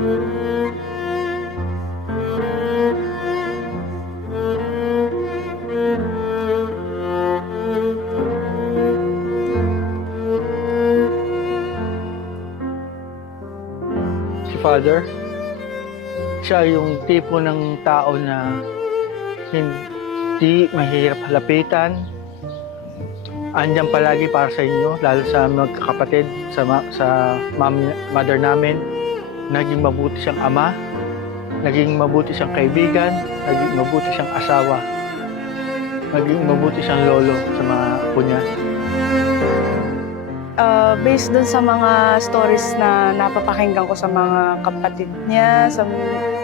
Si Father, siya yung tipo ng tao na hindi mahirap lapitan. Andiyan palagi para sa inyo, lalo sa magkakapatid, sa mother namin. Naging mabuti siyang ama, naging mabuti siyang kaibigan, naging mabuti siyang asawa, naging mabuti siyang lolo sa mga apo niya. Based dun sa mga stories na napapakinggan ko sa mga kapatid niya, sa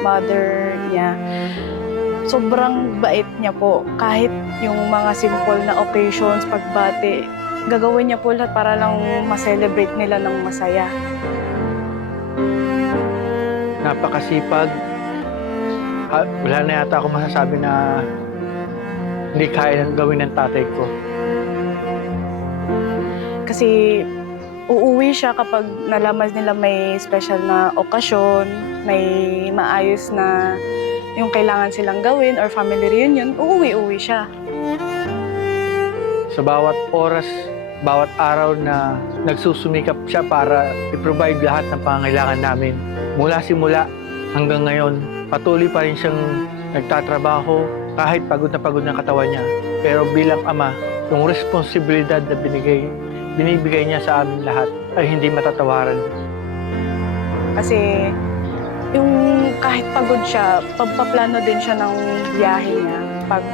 mother niya, sobrang bait niya po. Kahit yung mga simple na occasions, pagbati, gagawin niya po lahat para lang ma-celebrate nila ng masaya. Napakasipag. Wala na yata ako masasabi na hindi kaya gawin ng tatay ko. Kasi uuwi siya kapag nalaman nila may special na okasyon, may maayos na yung kailangan silang gawin or family reunion, uuwi siya. Sa bawat oras, bawat araw na nagsusumikap siya para i-provide lahat ng pangangailangan namin. Mula simula hanggang ngayon, patuloy pa rin siyang nagtatrabaho kahit pagod na pagod ng katawan niya. Pero bilang ama, yung responsibilidad na binibigay niya sa amin lahat ay hindi matatawaran. Kasi yung kahit pagod siya, pagpaplano din siya ng biyahe niya pag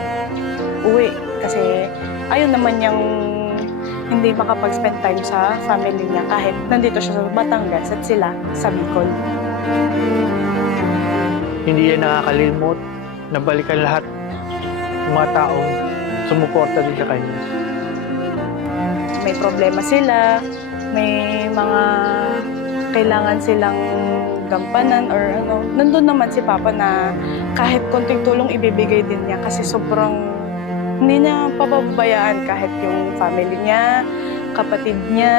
uwi. Kasi ayun naman yung hindi makapag-spend time sa family niya kahit nandito siya sa Batangas at sila sa Bicol. Hindi yan nakakalimot na balikan lahat ng mga taong sumuporta din sa kanya. May problema sila, may mga kailangan silang gampanan or ano. Nandun naman si Papa na kahit konting tulong ibibigay din niya kasi sobrang hindi niya pababayaan kahit yung family niya, kapatid niya,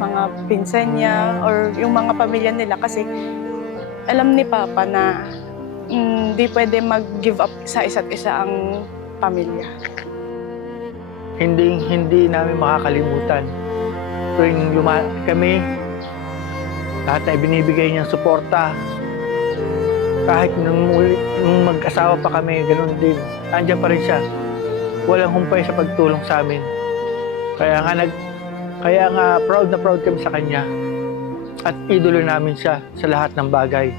mga pinsan niya, or yung mga pamilya nila kasi alam ni Papa na hindi pwede mag-give up sa isa't isa ang pamilya. Hindi namin makakalimutan. Tuwing kami, lahat na ibinibigay niyang suporta. Kahit nung mag-asawa pa kami, ganoon din. Nandiyan pa rin siya. Walang humpay sa pagtulong sa amin. Kaya nga proud na proud kami sa kanya. At idolo namin siya sa lahat ng bagay.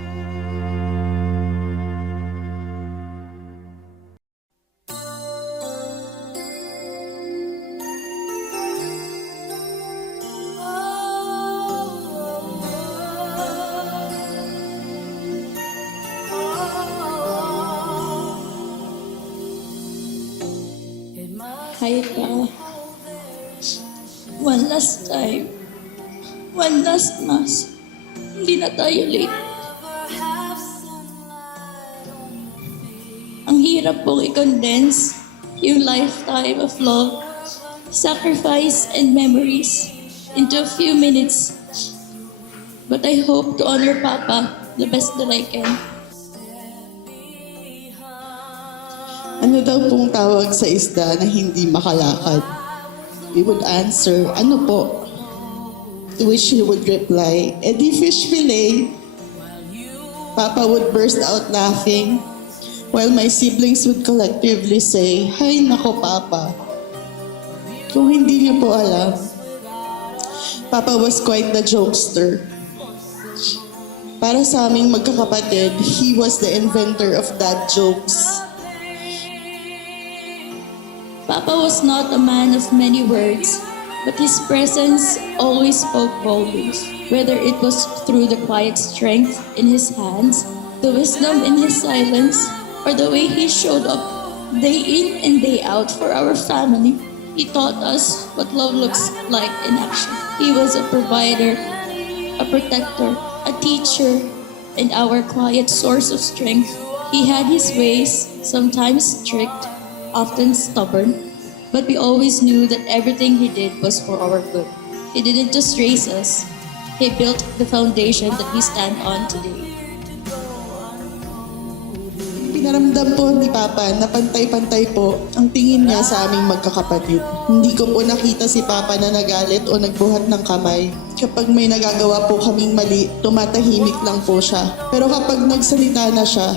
Hi pa. One last time. One last mass. Hindi na tayo late. Ang hirap pong i-condense yung lifetime of love, sacrifice, and memories into a few minutes. But I hope to honor Papa the best that I can. Ano daw pong tawag sa isda na hindi makalakad? We would answer, ano po? To which he would reply, edi fish fillet. Papa would burst out laughing, while my siblings would collectively say, hay nako Papa. Kung hindi niyo po alam, Papa was quite the jokester. Para sa aming magkakapatid, he was the inventor of dad jokes. Papa was not a man of many words, but his presence always spoke volumes, whether it was through the quiet strength in his hands, the wisdom in his silence, or the way he showed up day in and day out for our family. He taught us what love looks like in action. He was a provider, a protector, a teacher, and our quiet source of strength. He had his ways, sometimes strict, often stubborn, but we always knew that everything he did was for our good. He didn't just raise us, he built the foundation that we stand on today. Pinaramdam po ni Papa na pantay-pantay po ang tingin niya sa aming magkakapatid. Hindi ko po nakita si Papa na nagalit o nagbuhat ng kamay. Kapag may nagagawa po kaming mali, tumatahimik lang po siya. Pero kapag nagsalita na siya,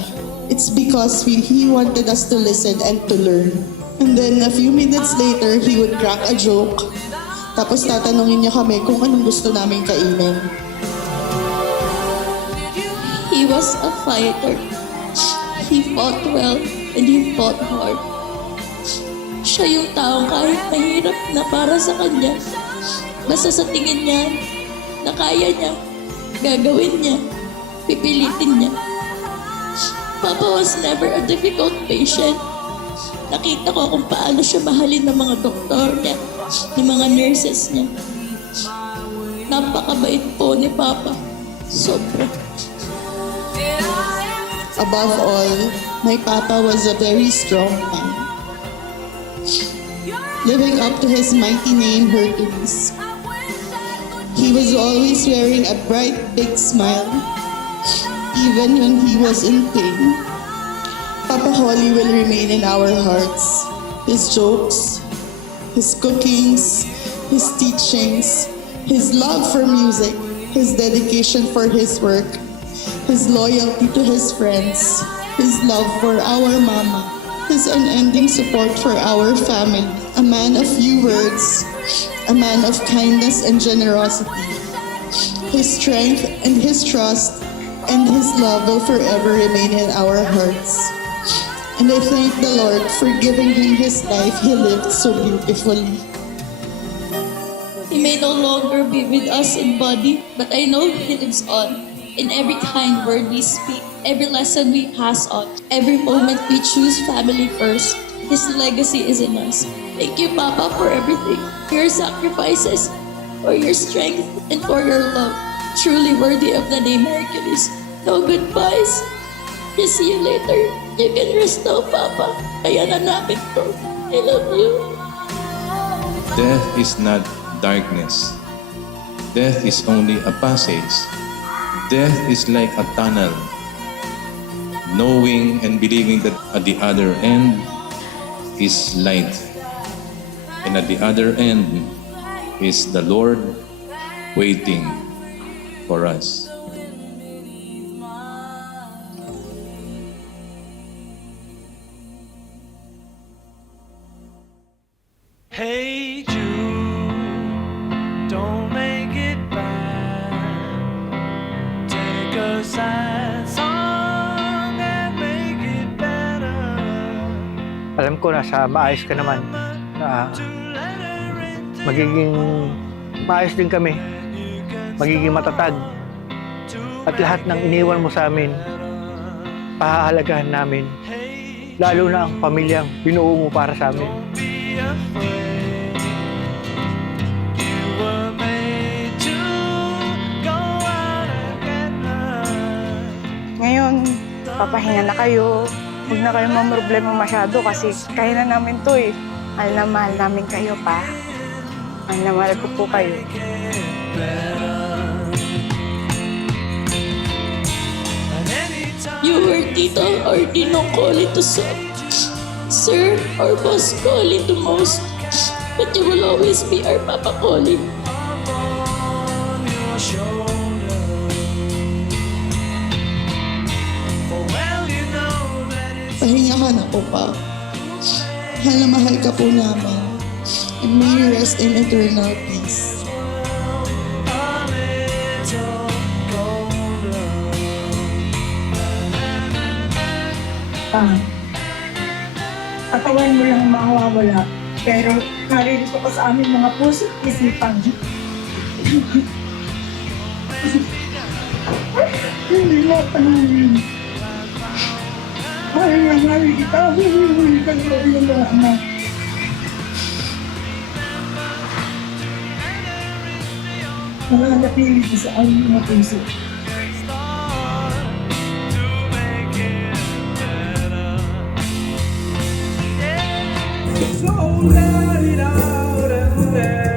it's because he wanted us to listen and to learn. And then a few minutes later, he would crack a joke. Tapos tatanungin niya kami kung anong gusto namin kainin. He was a fighter. He fought well and he fought hard. Siya yung taong kahit mahirap na para sa kanya, basta sa tingin niya na kaya niya, gagawin niya, pipilitin niya. Papa was never a difficult patient. Nakita ko kung paano siya mahalin ng mga doktor niya, ng mga nurses niya. Napakabait po ni Papa. Sobra. Above all, my Papa was a very strong man. Living up to his mighty name, Hercules. He was always wearing a bright, big smile, even when he was in pain. Papa Holly will remain in our hearts. His jokes, his cookings, his teachings, his love for music, his dedication for his work, his loyalty to his friends, his love for our mama, his unending support for our family. A man of few words, a man of kindness and generosity. His strength and his trust and his love will forever remain in our hearts. And I thank the Lord for giving him his life he lived so beautifully. He may no longer be with us in body, but I know he lives on. In every kind word we speak, every lesson we pass on, every moment we choose family first, his legacy is in us. Thank you, Papa, for everything, for your sacrifices, for your strength, and for your love. Truly worthy of the name Hercules. No goodbyes. Just see you later. You can rest now, Papa. Kaya na namin to. I love you. Death is not darkness. Death is only a passage. Death is like a tunnel, knowing and believing that at the other end is light. And at the other end is the Lord waiting for us. Hey Jude, don't make it bad. Take a sad song and make it better. Alam ko nasa maayos ka naman. Magiging maayos din kami. Magiging matatag. At lahat ng iniwan mo sa amin, pahahalagahan namin. Lalo na ang pamilyang binuo mo para sa amin. Be afraid. You were made to go out and get hurt. Ngayon, papahinga na kayo. Huwag na kayo mamroblema masyado kasi kaya na namin to eh. Mahal namin kayo pa. Mahal ko po kayo. You were Tito or Ninong calling to some, Sir or Boss calling to most, but you will always be our Papa calling. On your shoulder. For well you know that it's Pahinga ka na po, Pa. Mahal na mahal ka po namin. And may you rest in eternal peace. a little colder. Katawan mo lang ang mawawala, pero naririto ko sa aming mga puso at isipan. Hindi mo panahin. Mahal na mahal kita, huli ka sa iyong mga anak. Nananatili ka sa aming mga puso. To make it better. So let it out and let